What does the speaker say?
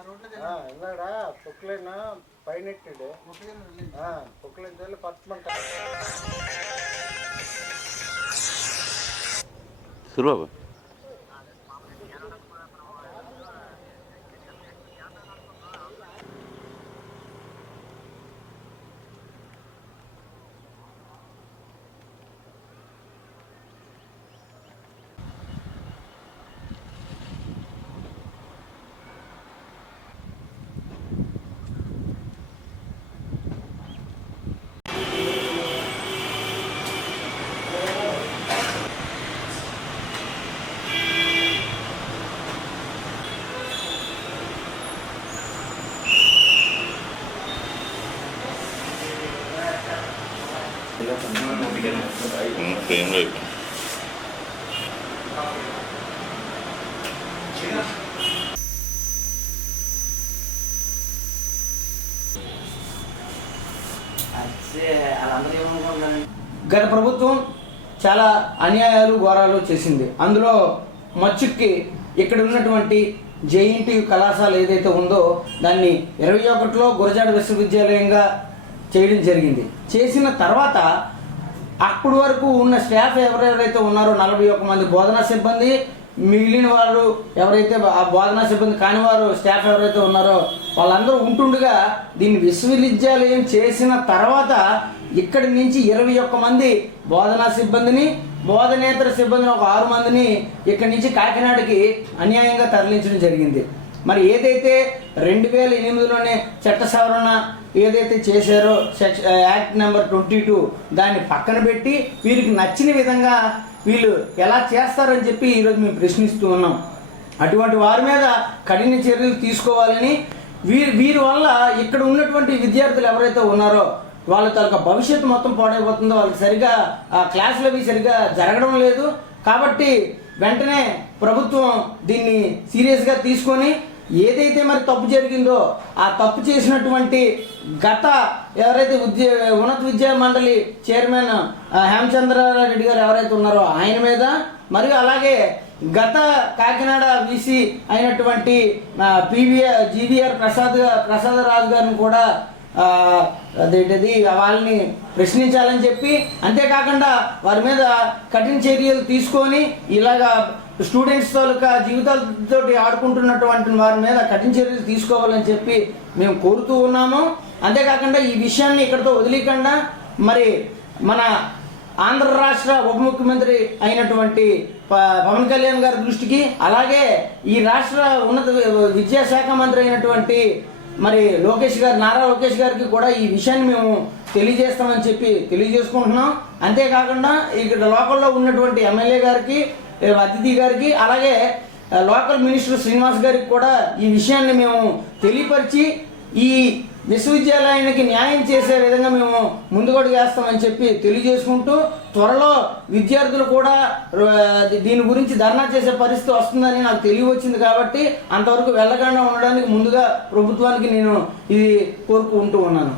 ఇందాడ పొక్కులైనా పైనెట్టాడు పొక్కులైన పచ్చమంట సురబాబు ఏం లేదు. గత ప్రభుత్వం చాలా అన్యాయాలు ఘోరాలు చేసింది. అందులో మచ్చుక్కి ఇక్కడ ఉన్నటువంటి జేఎన్టీ కళాశాల ఏదైతే ఉందో దాన్ని 21లో గురజాడ విశ్వవిద్యాలయంగా చేయడం జరిగింది. చేసిన తర్వాత అప్పటి వరకు ఉన్న స్టాఫ్ ఎవరెవరైతే ఉన్నారో 41 మంది బోధనా సిబ్బంది, మిగిలిన వారు ఎవరైతే ఆ బోధనా సిబ్బంది కాని వారు స్టాఫ్ ఎవరైతే ఉన్నారో వాళ్ళందరూ ఉంటుండగా దీన్ని విశ్వవిద్యాలయం చేసిన తర్వాత ఇక్కడి నుంచి 21 మంది బోధనా సిబ్బందిని, బోధనేతర సిబ్బందిని ఒక 6 మందిని ఇక్కడి నుంచి కాకినాడకి అన్యాయంగా తరలించడం జరిగింది. మరి ఏదైతే 2008లోనే చట్ట సవరణ ఏదైతే చేశారో యాక్ట్ నెంబర్ 22 దాన్ని పక్కన పెట్టి వీరికి నచ్చిన విధంగా వీళ్ళు ఎలా చేస్తారని చెప్పి ఈరోజు మేము ప్రశ్నిస్తూ ఉన్నాం. అటువంటి వారి మీద కఠిన చర్యలు తీసుకోవాలని, వీరి వల్ల ఇక్కడ ఉన్నటువంటి విద్యార్థులు ఎవరైతే ఉన్నారో వాళ్ళ తాలూకా భవిష్యత్తు మొత్తం పాడైపోతుందో, వాళ్ళకి సరిగా క్లాసులు అవి సరిగా జరగడం లేదు. కాబట్టి వెంటనే ప్రభుత్వం దీన్ని సీరియస్గా తీసుకొని ఏదైతే మరి తప్పు జరిగిందో ఆ తప్పు చేసినటువంటి గత ఎవరైతే ఉన్నత విద్యా మండలి చైర్మన్ హేమచంద్రారెడ్డి గారు ఎవరైతే ఉన్నారో ఆయన మీద, మరియు అలాగే గత కాకినాడ వీసీ అయినటువంటి జీవీఆర్ ప్రసాద్ రాజు గారిని కూడా అదేంటిది వాళ్ళని ప్రశ్నించాలని చెప్పి, అంతేకాకుండా వారి మీద కఠిన చర్యలు తీసుకొని ఇలాగా స్టూడెంట్స్ తాలూకా జీవితాలతో ఆడుకుంటున్నటువంటి వారి మీద కఠిన చర్యలు తీసుకోవాలని చెప్పి మేము కోరుతూ ఉన్నాము. అంతేకాకుండా ఈ విషయాన్ని ఇక్కడితో వదిలేకుండా మరి మన ఆంధ్ర రాష్ట్ర ఉప ముఖ్యమంత్రి అయినటువంటి పవన్ కళ్యాణ్ గారి దృష్టికి, అలాగే ఈ రాష్ట్ర ఉన్నత విద్యాశాఖ మంత్రి అయినటువంటి మరి నారా లోకేష్ గారికి కూడా ఈ విషయాన్ని మేము తెలియజేస్తామని చెప్పి తెలియజేసుకుంటున్నాం. అంతేకాకుండా ఇక్కడ లోకల్లో ఉన్నటువంటి ఎమ్మెల్యే గారికి, అతిథి గారికి, అలాగే లోకల్ మినిస్టర్ శ్రీనివాస్ గారికి కూడా ఈ విషయాన్ని మేము తెలియపరిచి ఈ విశ్వవిద్యాలయానికి న్యాయం చేసే విధంగా మేము ముందుగడుగు వేస్తామని చెప్పి తెలియజేసుకుంటూ, త్వరలో విద్యార్థులు కూడా దీని గురించి ధర్నా చేసే పరిస్థితి వస్తుందని నాకు తెలియవచ్చింది. కాబట్టి అంతవరకు వెళ్ళకుండా ఉండడానికి ముందుగా ప్రభుత్వానికి నేను ఇది కోరుకుంటూ ఉన్నాను.